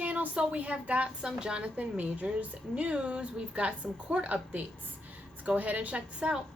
channel. So we have got some Jonathan Majors news. We've got some court updates. Let's go ahead and check this out.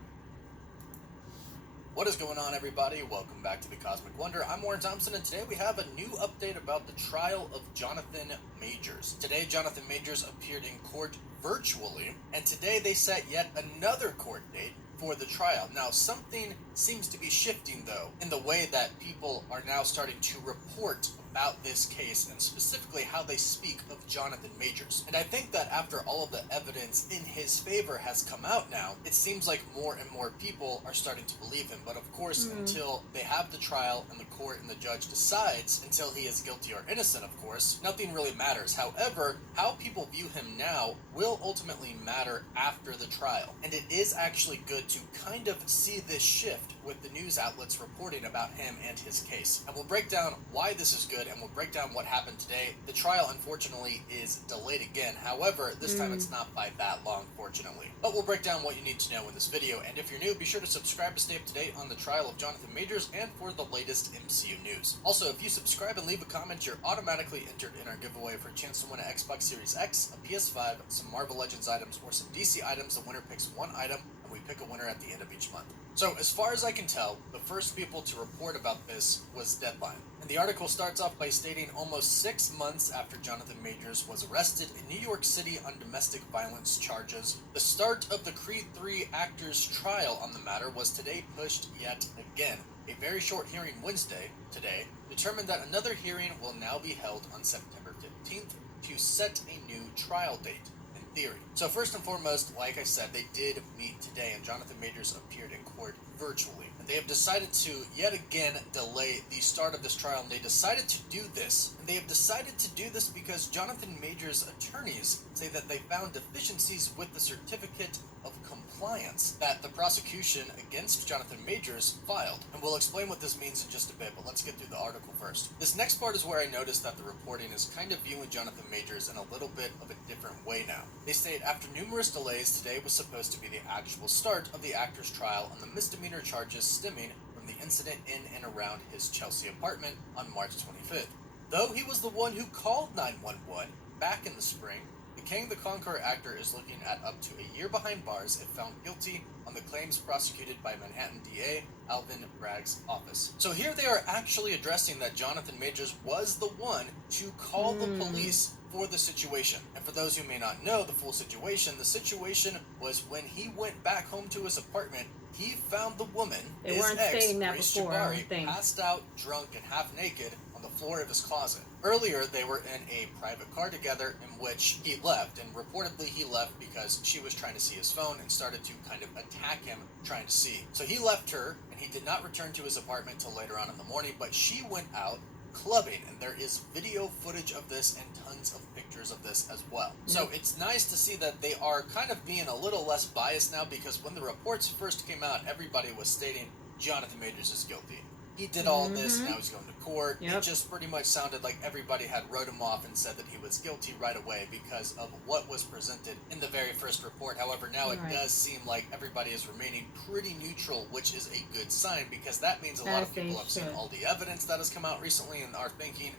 What is going on, everybody? Welcome back to the Cosmic Wonder. I'm Warren Thompson, and today we have a new update about the trial of Jonathan Majors. Today, Jonathan Majors appeared in court virtually, and today they set yet another court date for the trial. Now, something seems to be shifting, though, in the way that people are now starting to report about this case, and specifically how they speak of Jonathan Majors. And I think that after all of the evidence in his favor has come out now, it seems like more and more people are starting to believe him. But of course, until they have the trial and the court and the judge decides, until he is guilty or innocent, of course, nothing really matters. However, how people view him now will ultimately matter after the trial. And it is actually good to kind of see this shift with the news outlets reporting about him and his case. And we'll break down why this is good, and we'll break down what happened today. The trial, unfortunately, is delayed again. However, this time it's not by that long, fortunately. But we'll break down what you need to know in this video, and if you're new, be sure to subscribe to stay up to date on the trial of Jonathan Majors and for the latest MCU news. Also, if you subscribe and leave a comment, you're automatically entered in our giveaway for a chance to win an Xbox Series X, a PS5, some Marvel Legends items, or some DC items. The winner picks one item, and we pick a winner at the end of each month. So, as far as I can tell, the first people to report about this was Deadline. And the article starts off by stating almost 6 months after Jonathan Majors was arrested in New York City on domestic violence charges, the start of the Creed 3 actor's trial on the matter was today pushed yet again. A very short hearing Wednesday, today, determined that another hearing will now be held on September 15th to set a new trial date. Theory. So first and foremost, like I said, they did meet today, and Jonathan Majors appeared in court virtually. And they have decided to yet again delay the start of this trial, and they decided to do this. And they have decided to do this because Jonathan Majors' attorneys say that they found deficiencies with the certificate of compliance that the prosecution against Jonathan Majors filed. And we'll explain what this means in just a bit, but let's get through the article first. This next part is where I noticed that the reporting is kind of viewing Jonathan Majors in a little bit of a different way now. They state, after numerous delays, today was supposed to be the actual start of the actor's trial on the misdemeanor charges stemming from the incident in and around his Chelsea apartment on March 25th. Though he was the one who called 911 back in the spring, the King the Conqueror actor is looking at up to a year behind bars if found guilty on the claims prosecuted by Manhattan DA Alvin Bragg's office. So here they are actually addressing that Jonathan Majors was the one to call the police for the situation. And for those who may not know the full situation, the situation was when he went back home to his apartment, he found the woman, They his weren't ex, saying that Grace before, I don't Jabari, think. passed out, drunk, and half naked on the floor of his closet. Earlier, they were in a private car together in which he left, and reportedly he left because she was trying to see his phone and started to kind of attack him trying to see. So he left her, and he did not return to his apartment till later on in the morning, but she went out clubbing, and there is video footage of this and tons of pictures of this as well. So it's nice to see that they are kind of being a little less biased now, because when the reports first came out, everybody was stating Jonathan Majors is guilty. He did all this, now he's going to court. It just pretty much sounded like everybody had wrote him off and said that he was guilty right away because of what was presented in the very first report. However, now it does seem like everybody is remaining pretty neutral, which is a good sign, because that means a lot of people have seen all the evidence that has come out recently and are thinking,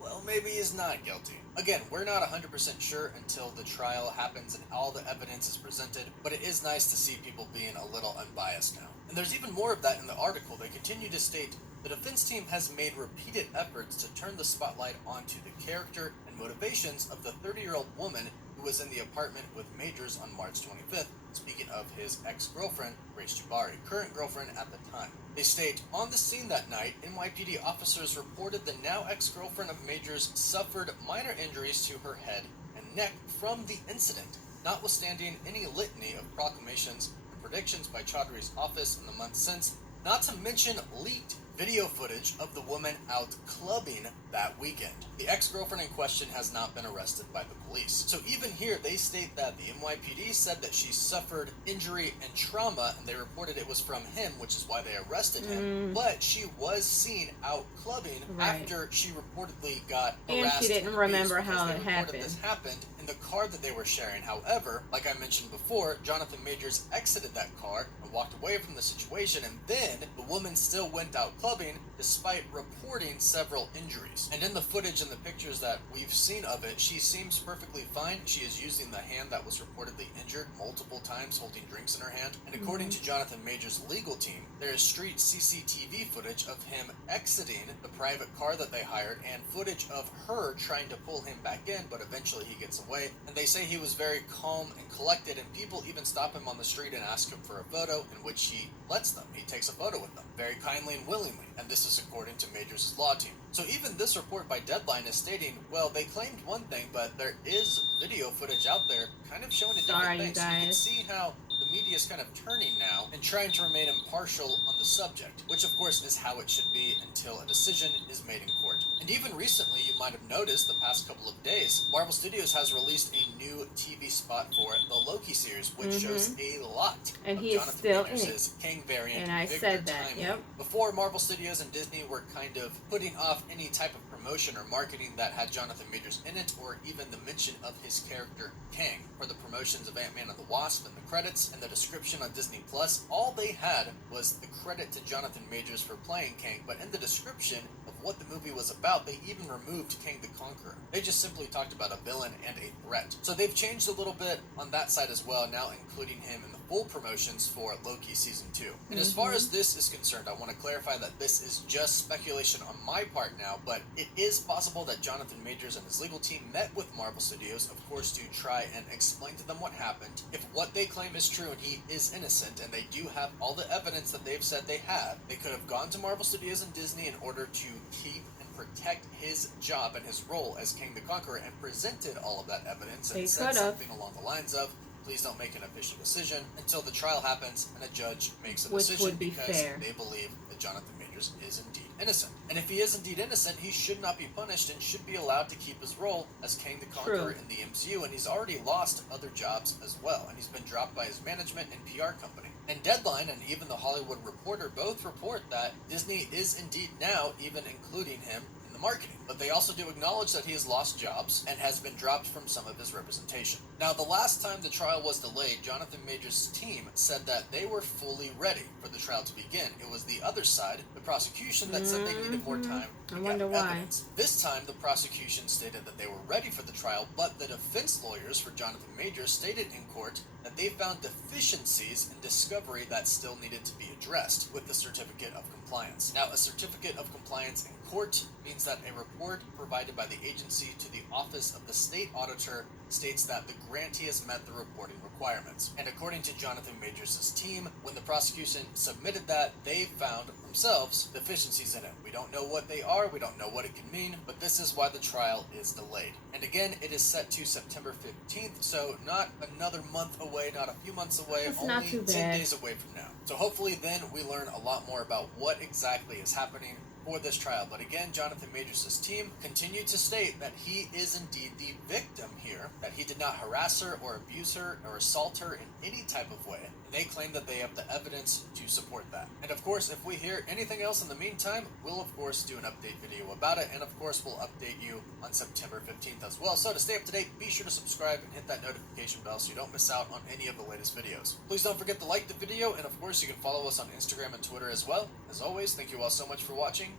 well, maybe he's not guilty. Again, we're not 100% sure until the trial happens and all the evidence is presented, but it is nice to see people being a little unbiased now. And there's even more of that in the article. They continue to state, the defense team has made repeated efforts to turn the spotlight onto the character and motivations of the 30-year-old woman who was in the apartment with Majors on March 25th, speaking of his ex-girlfriend, Grace Jabari, current girlfriend at the time. They state, on the scene that night, NYPD officers reported the now ex-girlfriend of Majors suffered minor injuries to her head and neck from the incident, notwithstanding any litany of proclamations and predictions by Chaudhry's office in the months since, not to mention leaked video footage of the woman out clubbing that weekend. The ex-girlfriend in question has not been arrested by the police. So even here, they state that the NYPD said that she suffered injury and trauma, and they reported it was from him, which is why they arrested him. But she was seen out clubbing after she reportedly got harassed. And she didn't remember how it happened. This happened in the car that they were sharing. However, like I mentioned before, Jonathan Majors exited that car and walked away from the situation, and then the woman still went out clubbing despite reporting several injuries. And in the footage and the pictures that we've seen of it, she seems perfectly fine. She is using the hand that was reportedly injured multiple times, holding drinks in her hand. And according to Jonathan Majors' legal team, there is street CCTV footage of him exiting the private car that they hired and footage of her trying to pull him back in, but eventually he gets away. And they say he was very calm and collected, and people even stop him on the street and ask him for a photo, in which he lets them. He takes a photo with them very kindly and willingly, and this is according to Majors' law team. So even this report by Deadline is stating, well, they claimed one thing, but there is video footage out there kind of showing a different thing. So you can see how the media is kind of turning now and trying to remain impartial on the subject, which of course is how it should be until a decision is made in court. And even recently, you might have noticed the past couple of days, Marvel Studios has released a new TV spot for the Loki series, which shows a lot and of he Jonathan is still Majors' Kang variant. And I Victor said that, Timely. yep. Before, Marvel Studios and Disney were kind of putting off any type of promotion or marketing that had Jonathan Majors in it, or even the mention of his character Kang. For the promotions of Ant-Man and the Wasp and the credits and the description on Disney Plus, all they had was the credit to Jonathan Majors for playing Kang, but in the description of what the movie was about, they even removed Kang the Conqueror. They just simply talked about a villain and a threat. So they've changed a little bit on that side as well, now including him in the full promotions for Loki Season 2. And as far as this is concerned, I want to clarify that this is just speculation on my part now, but it is possible that Jonathan Majors and his legal team met with Marvel Studios, of course, to try and explain to them what happened. If what they claim is true and he is innocent, and they do have all the evidence that they've said they have, they could have gone to Marvel Studios and Disney in order to keep and protect his job and his role as Kang the Conqueror, and presented all of that evidence and said something along the lines of, please don't make an official decision until the trial happens and a judge makes a decision, because they believe that Jonathan Majors is indeed innocent. And if he is indeed innocent, he should not be punished and should be allowed to keep his role as Kang the Conqueror in the MCU. And he's already lost other jobs as well, and he's been dropped by his management and PR company. And Deadline and even the Hollywood Reporter both report that Disney is indeed now even including him in the marketing. But they also do acknowledge that he has lost jobs and has been dropped from some of his representation. Now, the last time the trial was delayed, Jonathan Majors' team said that they were fully ready for the trial to begin. It was the other side, the prosecution, that said they needed more time to gather evidence. This time, the prosecution stated that they were ready for the trial, but the defense lawyers for Jonathan Majors stated in court that they found deficiencies in discovery that still needed to be addressed with the certificate of compliance. Now, a certificate of compliance in court means that a report provided by the agency to the Office of the State Auditor states that the grantee has met the reporting requirements. And according to Jonathan Majors' team, when the prosecution submitted that, they found themselves deficiencies in it. We don't know what they are, we don't know what it can mean, but this is why the trial is delayed. And again, it is set to September 15th, so not another month away, not a few months away, only 10 days away from now. So hopefully then we learn a lot more about what exactly is happening for this trial. But again, Jonathan Majors' team continued to state that he is indeed the victim here, that he did not harass her or abuse her or assault her in any type of way. And they claim that they have the evidence to support that. And of course, if we hear anything else in the meantime, we'll of course do an update video about it, and of course we'll update you on September 15th as well. So to stay up to date, be sure to subscribe and hit that notification bell so you don't miss out on any of the latest videos. Please don't forget to like the video, and of course you can follow us on Instagram and Twitter as well. As always, thank you all so much for watching.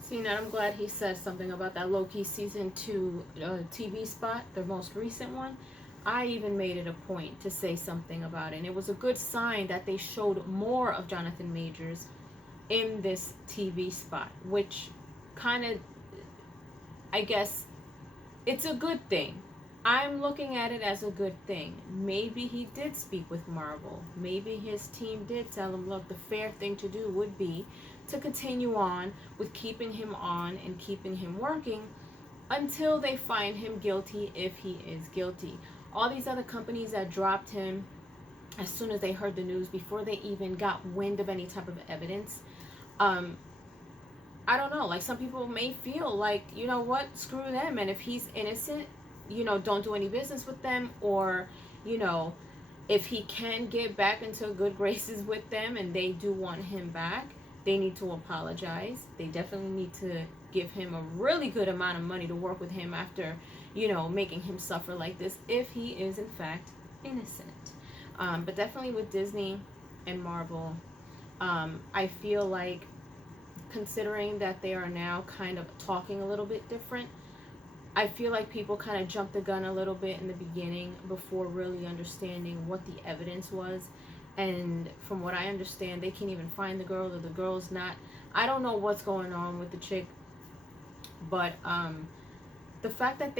See, now I'm glad he said something about that Loki Season 2 TV spot, the most recent one. I even made it a point to say something about it. And it was a good sign that they showed more of Jonathan Majors in this TV spot, which kind of, I guess, it's a good thing. I'm looking at it as a good thing. Maybe he did speak with Marvel. Maybe his team did tell him, look, the fair thing to do would be to continue on with keeping him on and keeping him working until they find him guilty, if he is guilty. All these other companies that dropped him as soon as they heard the news, before they even got wind of any type of evidence, I don't know, like some people may feel like, you know what, screw them, and if he's innocent, you know, don't do any business with them. Or, you know, if he can get back into good graces with them and they do want him back, they need to apologize. They definitely need to give him a really good amount of money to work with him after, you know, making him suffer like this, if he is in fact innocent. But definitely with Disney, and Marvel, I feel like, considering that they are now kind of talking a little bit different, I feel like people kind of jumped the gun a little bit in the beginning before really understanding what the evidence was. And from what I understand, they can't even find the girl, or the girl's not. I don't know what's going on with the chick, but the fact that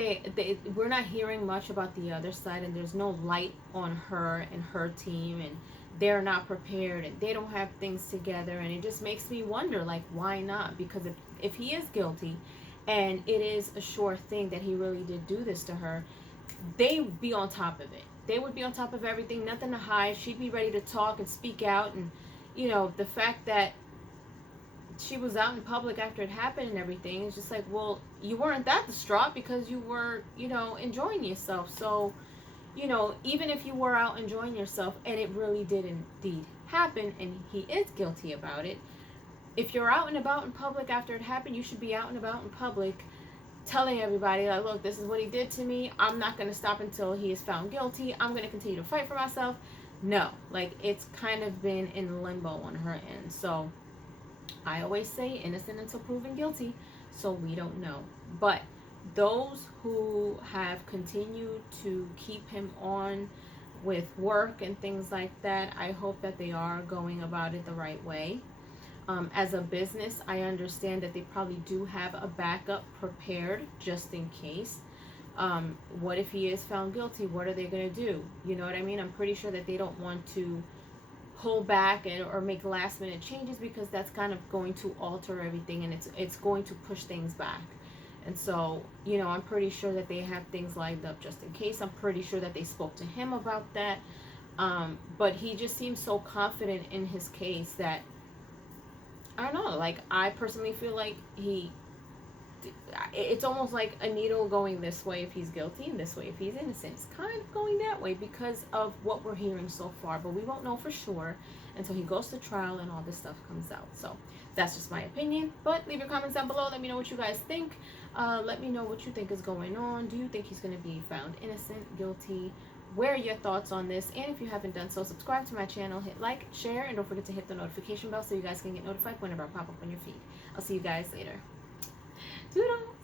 we're not hearing much about the other side, and there's no light on her and her team, and they're not prepared, and they don't have things together, and it just makes me wonder, like, why not? Because if he is guilty, and it is a sure thing that he really did do this to her, they would be on top of it. They would be on top of everything, nothing to hide. She'd be ready to talk and speak out. And, you know, the fact that she was out in public after it happened and everything, it's just like, well, you weren't that distraught because you were, you know, enjoying yourself. So, you know, even if you were out enjoying yourself and it really did indeed happen and he is guilty about it, if you're out and about in public after it happened, you should be out and about in public telling everybody, like, look, this is what he did to me. I'm not going to stop until he is found guilty. I'm going to continue to fight for myself. No, like, it's kind of been in limbo on her end. So I always say innocent until proven guilty. So we don't know. But those who have continued to keep him on with work and things like that, I hope that they are going about it the right way. As a business, I understand that they probably do have a backup prepared just in case. What if he is found guilty? What are they going to do? You know what I mean? I'm pretty sure that they don't want to pull back or make last minute changes, because that's kind of going to alter everything, and it's going to push things back. And so, you know, I'm pretty sure that they have things lined up just in case. I'm pretty sure that they spoke to him about that. But he just seems so confident in his case that, I don't know, like, I personally feel like it's almost like a needle going this way if he's guilty and this way if he's innocent. It's kind of going that way because of what we're hearing so far, but we won't know for sure until he goes to trial and all this stuff comes out. So that's just my opinion, but leave your comments down below. Let me know what you guys think. Let me know what you think is going on. Do you think he's going to be found innocent, guilty? Where are your thoughts on this? And if you haven't done so, subscribe to my channel, hit like, share, and don't forget to hit the notification bell so you guys can get notified whenever I pop up on your feed. I'll see you guys later. Toodle!